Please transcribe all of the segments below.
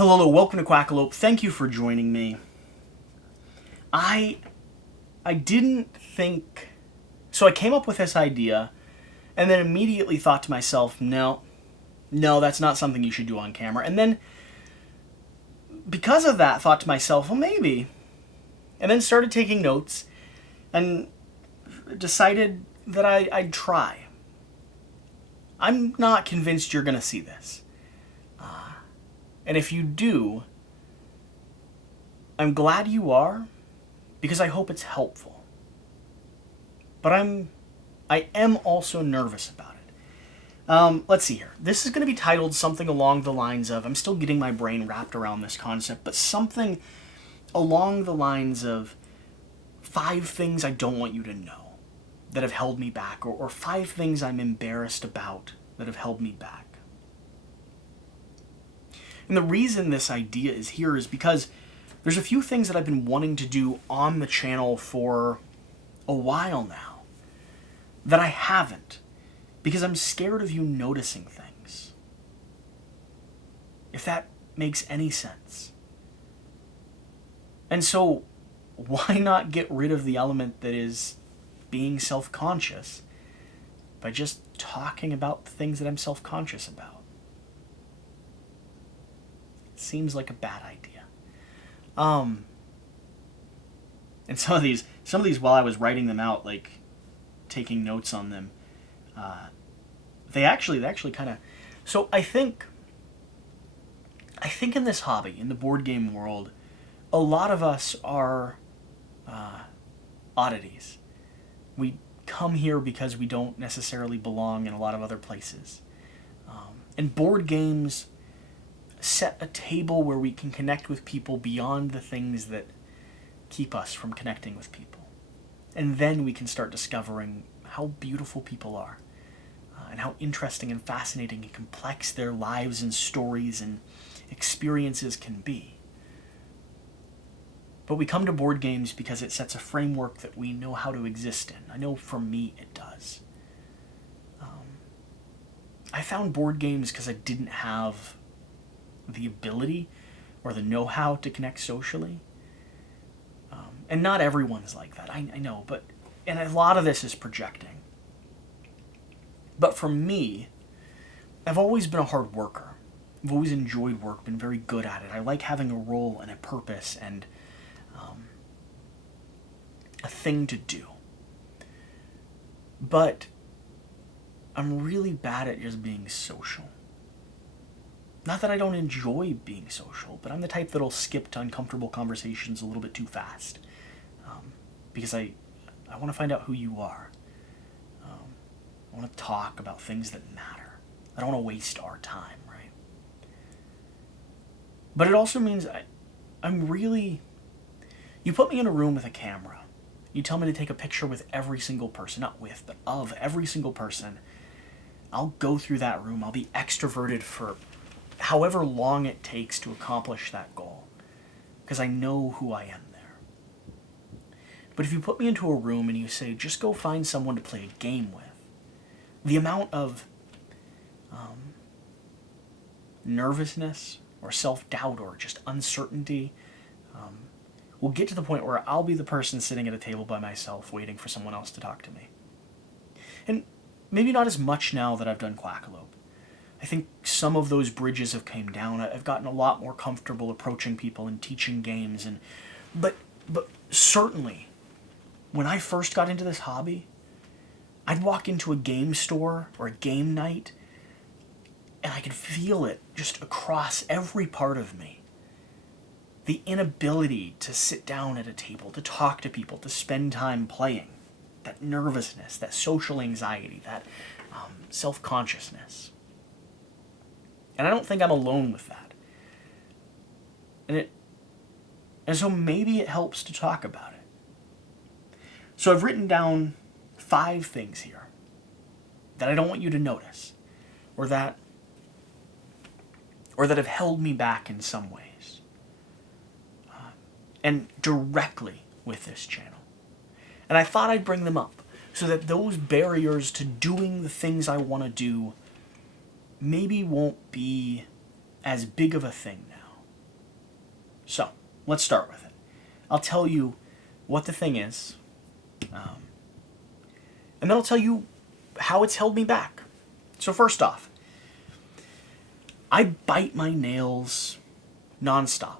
Hello, welcome to Quackalope. Thank you for joining me. I didn't think... So I came up with this idea and then immediately thought to myself, no, that's not something you should do on camera. And then, because of that, thought to myself, well, maybe. And then started taking notes and decided that I'd try. I'm not convinced you're going to see this. And if you do, I'm glad you are, because I hope it's helpful. But I am also nervous about it. Let's see here. This is going to be titled something along the lines of, I'm still getting my brain wrapped around this concept, but something along the lines of 5 things I don't want you to know that have held me back, or 5 things I'm embarrassed about that have held me back. And the reason this idea is here is because there's a few things that I've been wanting to do on the channel for a while now that I haven't, because I'm scared of you noticing things. If that makes any sense. And so, why not get rid of the element that is being self-conscious by just talking about the things that I'm self-conscious about? Seems like a bad idea. And some of these while I was writing them out, like taking notes on them, they actually kind of. So I think in this hobby, in the board game world, a lot of us are oddities. We come here because we don't necessarily belong in a lot of other places, and board games set a table where we can connect with people beyond the things that keep us from connecting with people. And then we can start discovering how beautiful people are, and how interesting and fascinating and complex their lives and stories and experiences can be. But we come to board games because it sets a framework that we know how to exist in. I know for me it does. I found board games because I didn't have the ability or the know-how to connect socially. And not everyone's like that, I know, and a lot of this is projecting. But for me, I've always been a hard worker. I've always enjoyed work, been very good at it. I like having a role and a purpose and a thing to do. But I'm really bad at just being social. Not that I don't enjoy being social, but I'm the type that'll skip to uncomfortable conversations a little bit too fast. Because I want to find out who you are. I want to talk about things that matter. I don't want to waste our time, right? But it also means I'm really... You put me in a room with a camera. You tell me to take a picture with every single person. Not with, but of every single person. I'll go through that room. I'll be extroverted for however long it takes to accomplish that goal, because I know who I am there. But if you put me into a room and you say, just go find someone to play a game with, the amount of nervousness or self-doubt or just uncertainty will get to the point where I'll be the person sitting at a table by myself waiting for someone else to talk to me. And maybe not as much now that I've done Quackalope. I think some of those bridges have came down. I've gotten a lot more comfortable approaching people and teaching games, but certainly when I first got into this hobby, I'd walk into a game store or a game night and I could feel it just across every part of me. The inability to sit down at a table, to talk to people, to spend time playing. That nervousness, that social anxiety, that self-consciousness. And I don't think I'm alone with that. And so maybe it helps to talk about it. So I've written down 5 things here that I don't want you to notice, or that have held me back in some ways. And directly with this channel. And I thought I'd bring them up so that those barriers to doing the things I want to do maybe won't be as big of a thing now. So, let's start with it. I'll tell you what the thing is, and then I'll tell you how it's held me back. So first off, I bite my nails nonstop,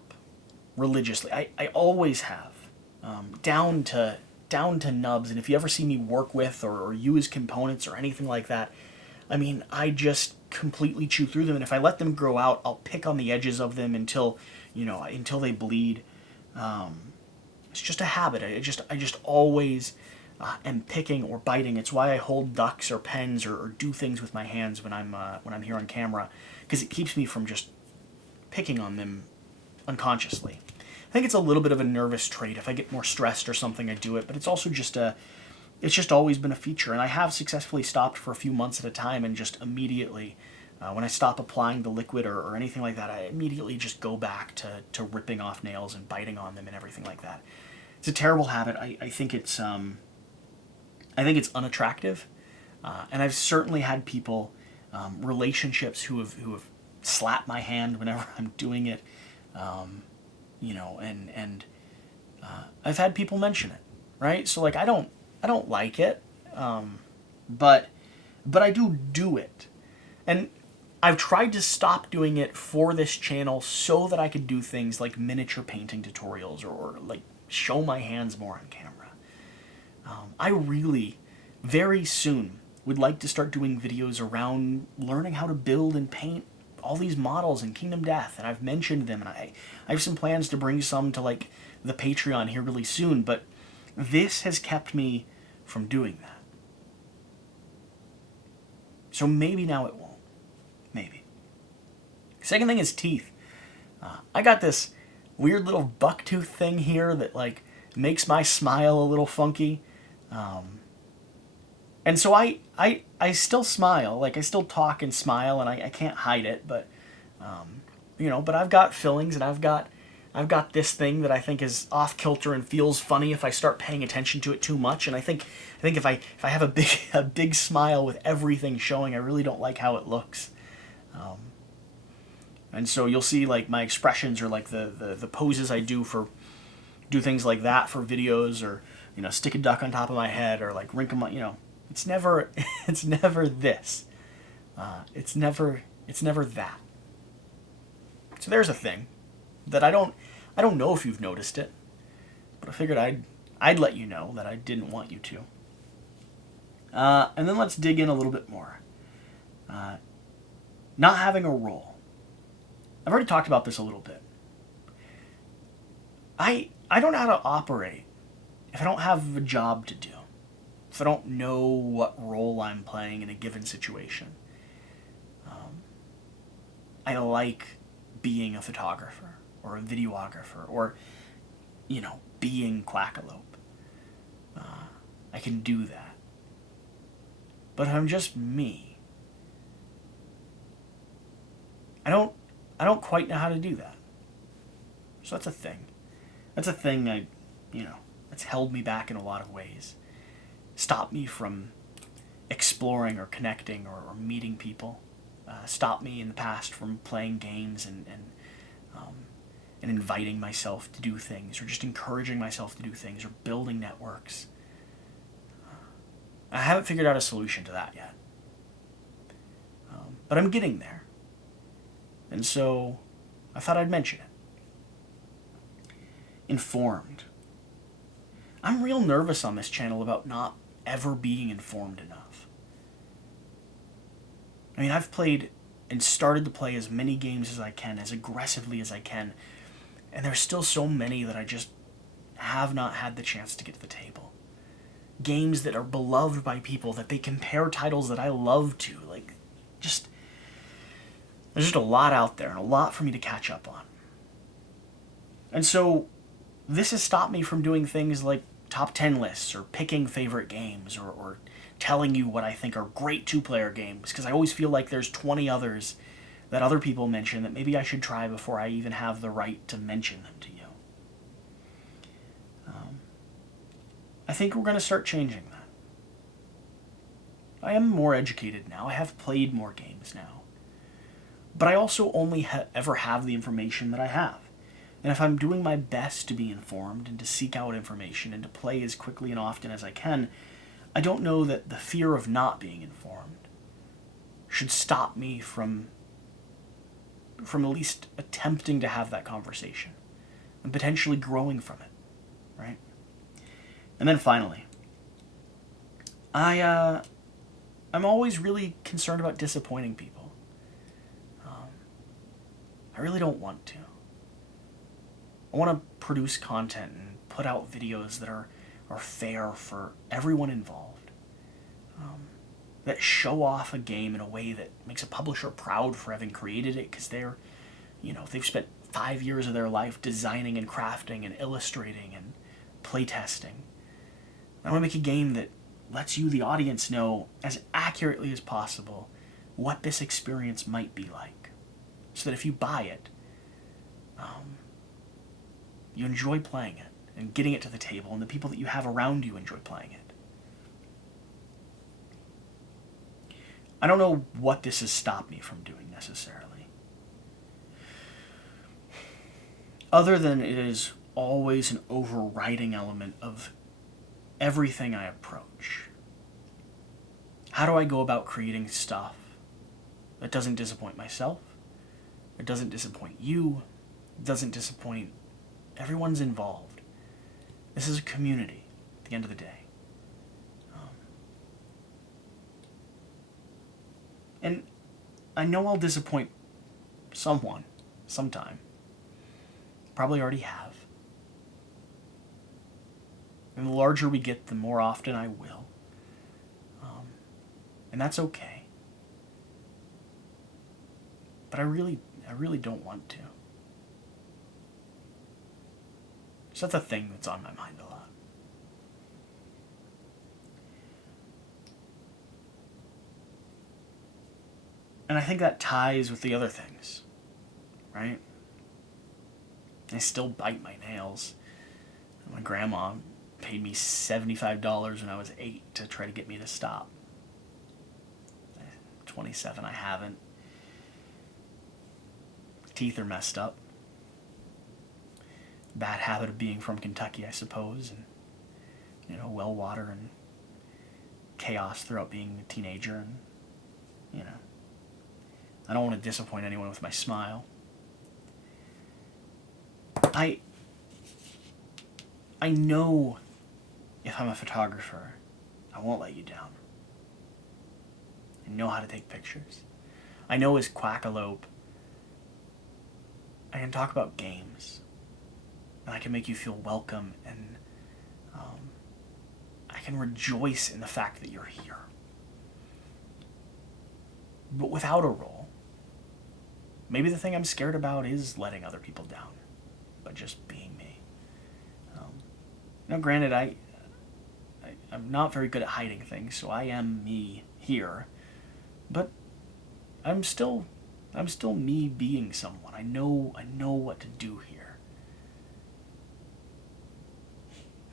religiously. I always have, down to nubs. And if you ever see me work with or use components or anything like that, I mean, I just completely chew through them. And if I let them grow out, I'll pick on the edges of them until they bleed. It's just a habit. I just always am picking or biting. It's why I hold ducks or pens or do things with my hands when I'm here on camera, because it keeps me from just picking on them unconsciously. I think it's a little bit of a nervous trait. If I get more stressed or something, I do it. But it's also it's just always been a feature. And I have successfully stopped for a few months at a time, and just immediately, when I stop applying the liquid or anything like that, I immediately just go back to ripping off nails and biting on them and everything like that. It's a terrible habit. I think it's unattractive. And I've certainly had people, relationships who have slapped my hand whenever I'm doing it. And I've had people mention it, right? So like I don't like it, but I do it, and I've tried to stop doing it for this channel so that I could do things like miniature painting tutorials or like show my hands more on camera. I really, very soon, would like to start doing videos around learning how to build and paint all these models in Kingdom Death, and I've mentioned them, and I have some plans to bring some to like the Patreon here really soon, but this has kept me from doing that. So maybe now it won't. Maybe. Second thing is teeth. I got this weird little bucktooth thing here that like makes my smile a little funky. And so I still smile, like I still talk and smile, and I can't hide it, but but I've got fillings, and I've got this thing that I think is off kilter and feels funny if I start paying attention to it too much. And I think if I have a big smile with everything showing, I really don't like how it looks. And so you'll see like my expressions or like the poses I do things like that for videos, or stick a duck on top of my head, or like wrinkle my it's never this. It's never that. So there's a thing that I don't know if you've noticed it, but I figured I'd let you know that I didn't want you to. And then let's dig in a little bit more. Not having a role. I've already talked about this a little bit. I don't know how to operate if I don't have a job to do, if I don't know what role I'm playing in a given situation. I like being a photographer or a videographer, or being Quackalope. I can do that. But if I'm just me, I don't quite know how to do that. So that's a thing. That's a thing that's held me back in a lot of ways. Stopped me from exploring or connecting or meeting people. Stopped me in the past from playing games and inviting myself to do things, or just encouraging myself to do things, or building networks. I haven't figured out a solution to that yet. But I'm getting there. And so I thought I'd mention it. Informed. I'm real nervous on this channel about not ever being informed enough. I mean, I've played and started to play as many games as I can, as aggressively as I can, and there's still so many that I just have not had the chance to get to the table. Games that are beloved by people, that they compare titles that I love to, like, there's just a lot out there, and a lot for me to catch up on. And so this has stopped me from doing things like top 10 lists, or picking favorite games, or telling you what I think are great two-player games, because I always feel like there's 20 others that other people mention that maybe I should try before I even have the right to mention them to you. I think we're going to start changing that. I am more educated now. I have played more games now. But I also only ever have the information that I have. And if I'm doing my best to be informed and to seek out information and to play as quickly and often as I can, I don't know that the fear of not being informed should stop me from at least attempting to have that conversation and potentially growing from it, right? And then finally, I'm always really concerned about disappointing people. I really don't want to. I want to produce content and put out videos that are fair for everyone involved, that show off a game in a way that makes a publisher proud for having created it, because they've spent 5 years of their life designing and crafting and illustrating and playtesting. I want to make a game that lets you, the audience, know as accurately as possible what this experience might be like, so that if you buy it, you enjoy playing it and getting it to the table, and the people that you have around you enjoy playing it. I don't know what this has stopped me from doing necessarily, other than it is always an overriding element of everything I approach. How do I go about creating stuff that doesn't disappoint myself, it doesn't disappoint you, it doesn't disappoint everyone's involved? This is a community at the end of the day. And I know I'll disappoint someone sometime. Probably already have. And the larger we get, the more often I will. And that's okay. But I really don't want to. So that's a thing that's on my mind a lot. And I think that ties with the other things, right? I still bite my nails. My grandma paid me $75 when I was 8 to try to get me to stop. 27, I haven't. Teeth are messed up. Bad habit of being from Kentucky, I suppose, and well water and chaos throughout being a teenager, and I don't want to disappoint anyone with my smile. I know if I'm a photographer, I won't let you down. I know how to take pictures. I know as Quackalope, I can talk about games, and I can make you feel welcome, and I can rejoice in the fact that you're here. But without a role, maybe the thing I'm scared about is letting other people down, but just being me. Now, granted, I'm not very good at hiding things, so I am me here, but I'm still me being someone. I know what to do here.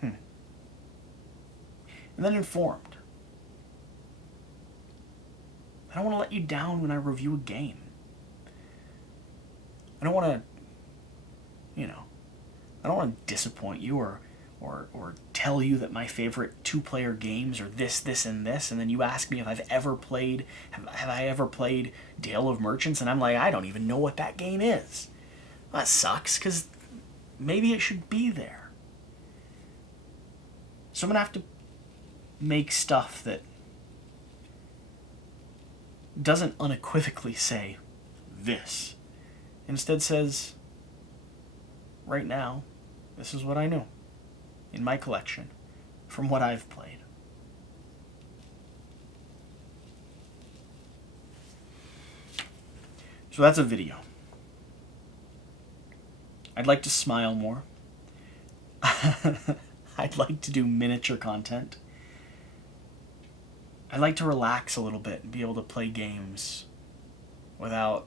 And then informed. I don't want to let you down when I review a game. I don't want to, I don't want to disappoint you or tell you that my favorite 2-player games are this, and this, and then you ask me if have I ever played Dale of Merchants, and I'm like, I don't even know what that game is. Well, that sucks, because maybe it should be there. So I'm going to have to make stuff that doesn't unequivocally say this. Instead says, right now, this is what I know in my collection from what I've played. So that's a video. I'd like to smile more. I'd like to do miniature content. I'd like to relax a little bit and be able to play games without...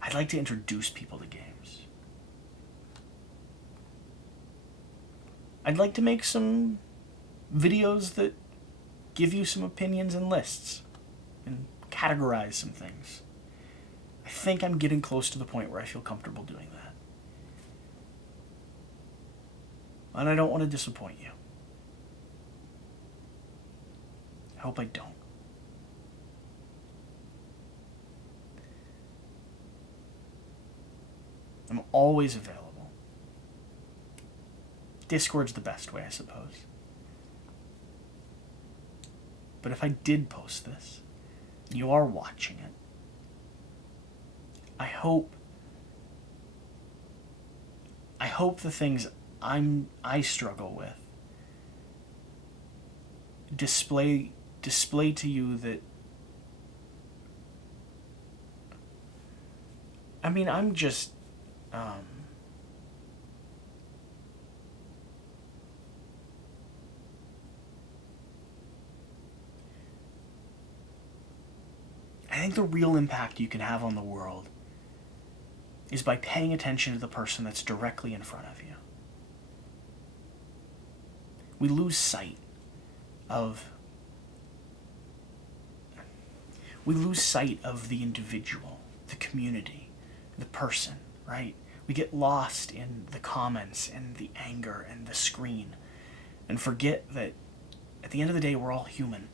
I'd like to introduce people to games. I'd like to make some videos that give you some opinions and lists and categorize some things. I think I'm getting close to the point where I feel comfortable doing that. And I don't want to disappoint you. I hope I don't. I'm always available. Discord's the best way, I suppose. But if I did post this, and you are watching it, I hope the things I struggle with display to you that, I mean, I'm just I think the real impact you can have on the world is by paying attention to the person that's directly in front of you. We lose sight of the individual, the community, the person, right? We get lost in the comments and the anger and the screen and forget that at the end of the day, we're all human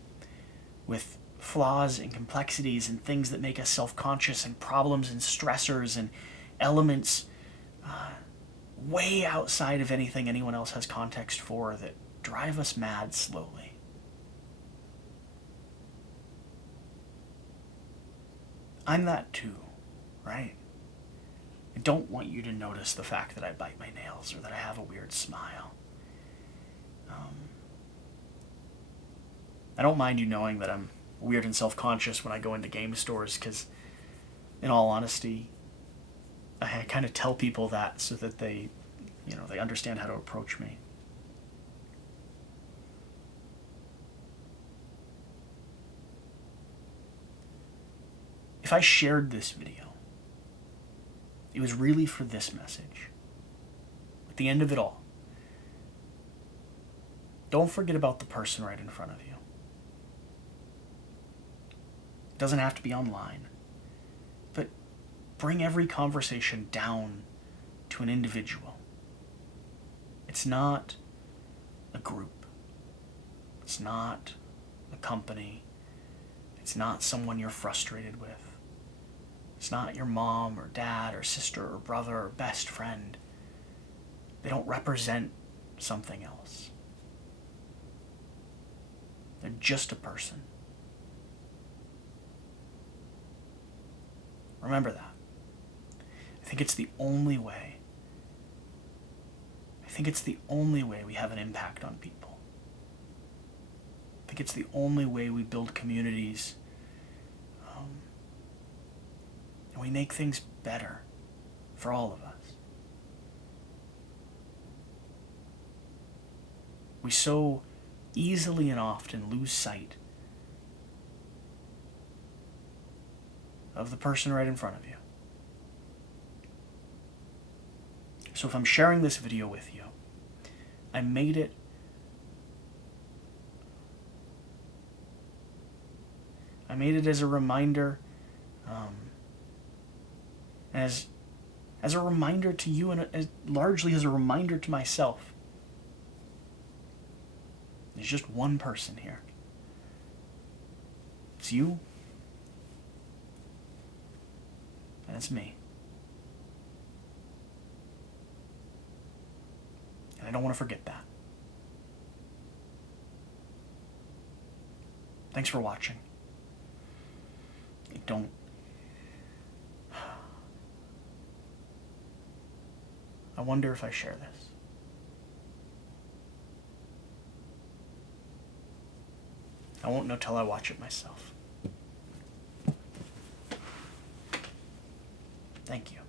with flaws and complexities and things that make us self-conscious and problems and stressors and elements way outside of anything anyone else has context for that drive us mad slowly. I'm that too, right? I don't want you to notice the fact that I bite my nails or that I have a weird smile. I don't mind you knowing that I'm weird and self-conscious when I go into game stores, because in all honesty, I kind of tell people that so that they understand how to approach me. If I shared this video, it was really for this message. At the end of it all, don't forget about the person right in front of you. It doesn't have to be online, but bring every conversation down to an individual. It's not a group. It's not a company. It's not someone you're frustrated with. It's not your mom or dad or sister or brother or best friend. They don't represent something else. They're just a person. Remember that. I think it's the only way. I think it's the only way we have an impact on people. I think it's the only way we build communities. And we make things better for all of us. We so easily and often lose sight of the person right in front of you. So if I'm sharing this video with you, I made it as a reminder, as a reminder to you, and largely as a reminder to myself. There's just one person here. It's you, and it's me. And I don't want to forget that. Thanks for watching. I wonder if I share this. I won't know till I watch it myself. Thank you.